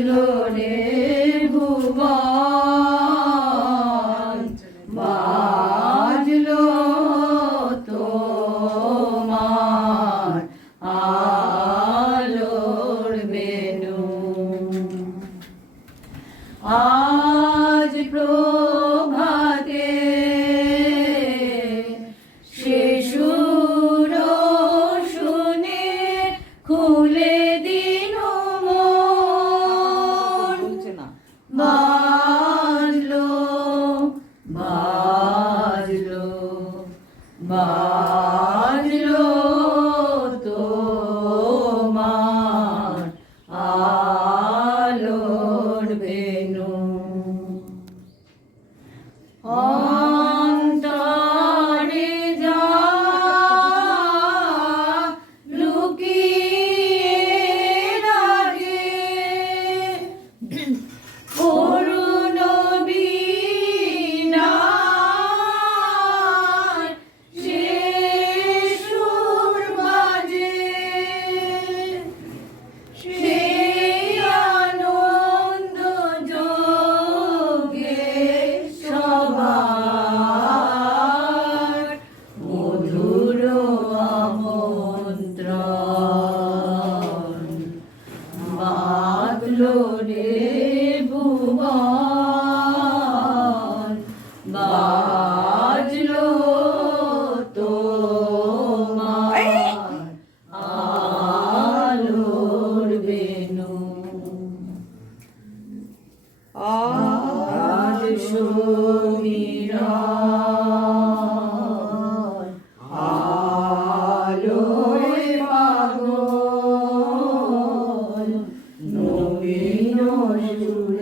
বাজলো রে ভুবন, বাজলো তোমার আলোর বেনু। আজ প্রভাতে সে সুর শুনে খুলে দিল মন। বাজলো বাজলো বাজলো তোমার আলোর বেনু। অন্তরে যা লুকিয়ে রাখে করুণ বীণায় সে সুর বাজে, সেই আনন্দ যোগে সবার মধুর আমন্ত্রণ। বাজলো রে ভুবন, বাজলো তোমার আলোর বেনু। আজ সুমিরন আলোয় পাগল, নবীন সুর